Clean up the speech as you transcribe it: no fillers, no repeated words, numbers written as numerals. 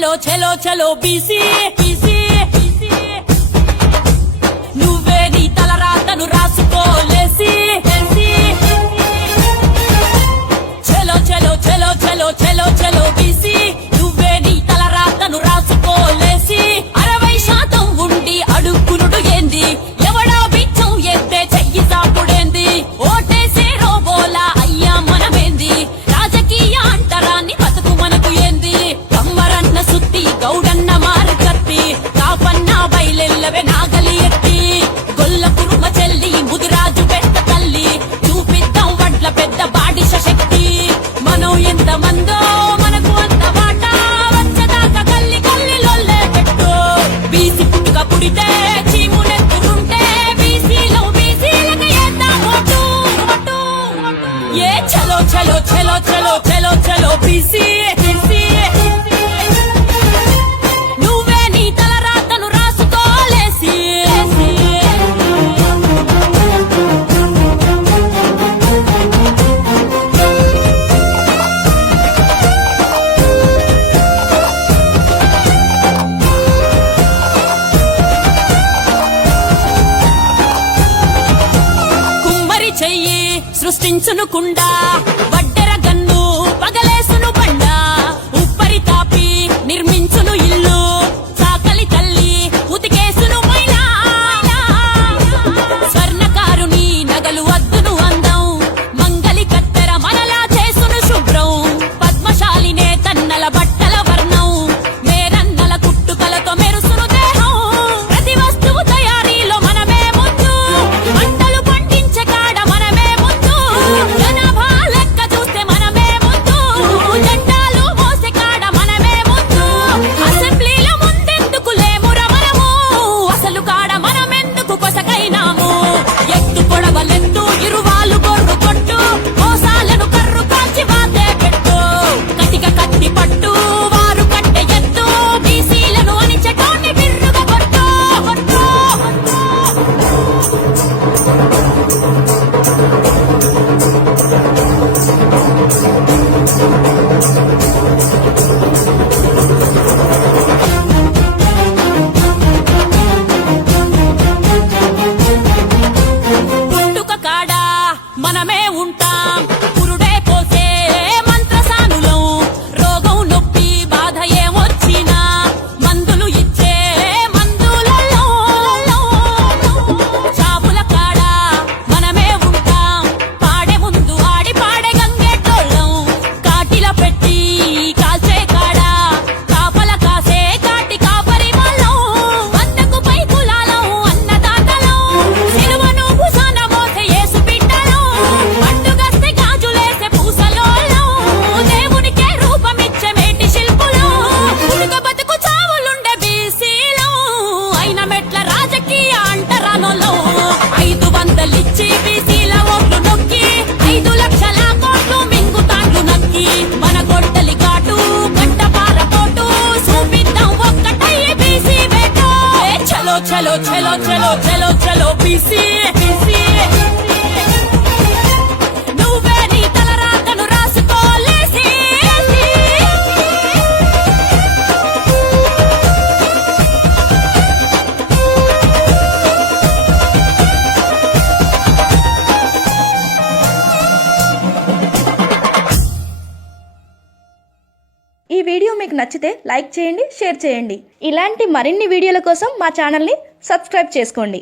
చలో చలో చలో బీసీ బీసీ నువ్వే నీ తలరాతను రాసుకోలేసి చలో చలో చలో చలో చలో చలో బీసీ నువ్వే నీ తలరాతను రాసుకోలేసి 60% ఉండి అడుక్కునుడు ఏంది ఎవడా బిచ్చం ఎత్తే చెయ్యి సాపుడేంది ఓటేసే రోబోలా అయ్యా మనమేంది రాజకీయ అంటరాన్ని బతుకు మనకు ఏంది కమ్మరన్న సుత్తి గౌడన్న మారు కత్తి కాపన్న బయలెల్లవే నాగలి ఎత్తి గొల్ల కురుమ చెల్లి ముదిరాజు పెద్ద తల్లి చూపిద్దాం వడ్ల పెద్ద బాడిష శక్తి మనం ఎంత మందో మనకు అంత వాట వచ్చేదాకా కల్లి కల్లి లొల్లే పెట్టు బీసీ పుట్టుక పుడితే చీమునెత్తుకుంటే బీసీలో బీసీలకు ఏద్దాం ఓటు ఏ చలో చలో చలో చలో చలో చలో బీసీ నువ్వే నీ తలరాతను రాసుకోలేసి కుమ్మరి చెయ్యి సృష్టించునుకుండా వడ్డెర గన్ను పగలేసును బండ ఉప్పరి తాపి నిర్మించును ఇల్లు చాకలి తల్లి ఉతికేసును మైనా స్వర్ణకారుని నగలు వద్దును అందం మంగలి కత్తెర మనలా చేసును శుభ్రం పద్మశాలినే తన్నల బట్టల వర్ణం మేరన్నల కుట్టుకలతో మెరుసును దేహం ప్రతి వస్తువు తయారీలో మనమే ముందు పంటలు పండించే కాడ మనమే ముందు జనాభా లెక్క చూస్తే మనమే ముందు జెండాలు మోసే కాడ మనమే ముందు అసెంబ్లీలో ముందెందుకు లేముర మనము అసలు కాడ మనమెందుకు కొసకైనాము ఎత్తు పొడవలెత్తు ఇరువాలు గొర్రు కొట్టు మోసాలను కర్రు కాల్చి వాతే పెట్టు కటిక కత్తి పట్టు వారు కట్టె ఎత్తు బీసీలను అణిచెటోన్ని బిర్రుగా కొట్టు పుట్టుక కాడ మనమే ఉంటాం పురుడే పోసే మంత్రసానులం రోగం నొప్పి బాధ ఏమొచ్చినా మందులు ఇచ్చే మందులలో చావుల కాడ మనమే ఉంటాం పాడే ముందు ఆడి పాడే గంగేటోళ్ళం కాటిల పెట్టి కాల్చే కాడ కాపల కాసే కాటి కాపరి వాళ్ళం వందకు పై కులాలం అన్నదాతలం సిలువను భుజాన మోసే యేసు బిడ్డలం పండుగస్తే గాజులేసే పూసలోళ్ళం దేవునికే రూపమిచ్చే మేటి శిల్పులం ఉడుక బతుకు చావులుండే బీసీలం అయిన మెట్ల రాజకీయ అంటరానోళ్ళం 500 ఇచ్చి బీసీల ఓట్లు నొక్కి 5 లక్షల కోట్లు మింగుతాండ్లు నక్కి మన గొడ్డలి ఘాటు గడ్డపార పోటు చూపిద్దాం ఒక్కటయ్యి బీసీ బేటో ఏ చలో చలో చలో చలో చలో చలో బీసీ నువ్వే నీ తలరాతను రాసుకోలేసి ఈ వీడియో మీకు నచ్చితే లైక్ చేయండి, షేర్ చేయండి. ఇలాంటి మరిన్ని వీడియోల కోసం మా ఛానల్ని సబ్స్క్రైబ్ చేసుకోండి.